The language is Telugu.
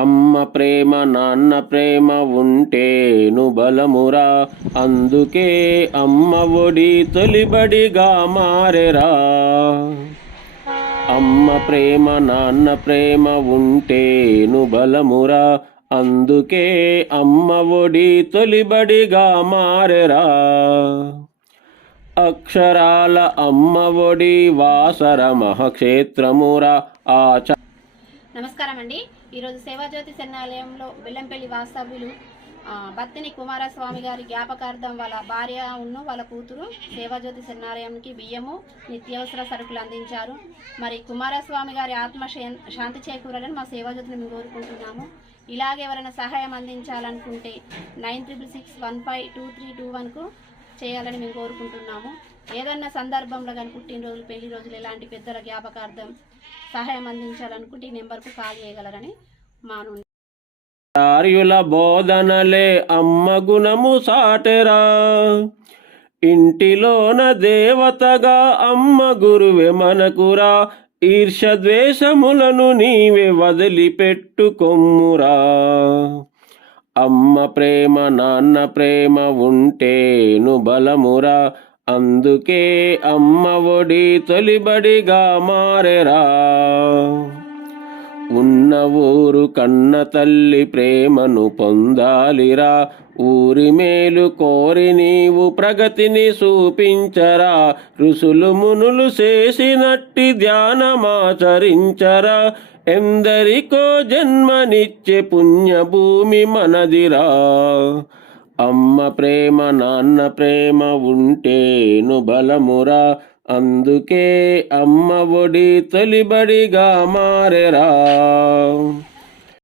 అమ్మ ప్రేమ నాన్న ప్రేమ ఉంటేను బలమురా. అందుకే అమ్మ ఒడి తొలిబడిగా మారెరా. అమ్మ ప్రేమ నాన్న ప్రేమ ఉంటేను బలమురా. అందుకే అమ్మ ఒడి తొలిబడిగా మారెరా. అక్షరాల అమ్మ ఒడి వాసర మహక్షేత్రమురా. ఆచ నమస్కారం అండి ఈరోజు సేవాజ్యోతి శరణాలయంలో బెల్లంపల్లి వాస్తవ్యులు భక్తిని కుమారస్వామి గారి జ్ఞాపకార్థం వాళ్ళ భార్య ఉన్ను వాళ్ళ కూతురు సేవాజ్యోతి శరణాలయంకి బియ్యము నిత్యావసర సరుకులు అందించారు. మరి కుమారస్వామి గారి ఆత్మ శాంతి చేకూరాలని మా సేవాజ్యోతిని మేము కోరుకుంటున్నాము. ఇలాగే ఎవరైనా సహాయం అందించాలనుకుంటే nine triple six one five two three two వన్కు చేయాలని మేము కోరుకుంటున్నాము. ఏదన్నా సందర్భంలో కానీ పుట్టినరోజులు పెళ్ళి రోజులు ఇలాంటి పెద్దల జ్ఞాపకార్థం సహాయం అందించాలనుకుంటే ఈ నెంబర్కు కాల్ చేయగలరని మా నుండి ఆర్యుల బోధనలే అమ్మ గుణము సాటెరా. ఇంటిలోన దేవతగా అమ్మ గురువే మనకురా. ఈర్ష ద్వేషములను నీవే వదిలిపెట్టుకొమ్మురా. అమ్మ ప్రేమ నాన్న ప్రేమ ఉంటేను బలమురా. అందుకే అమ్మ ఒడి తొలిబడిగా మారెరా. ఉన్న ఊరు కన్న తల్లి ప్రేమను పొందాలిరా. ఊరి మేలు కోరి నీవు ప్రగతిని చూపించరా. ఋషులు మునులు చేసినట్టి ధ్యానమాచరించరా. ఎందరికో జన్మనిచ్చే పుణ్యభూమి మనదిరా. అమ్మ ప్రేమ నాన్న ప్రేమ ఉంటేను బలమురా. అందుకే అమ్మ ఒడి తొలిబడిగా మారెరా.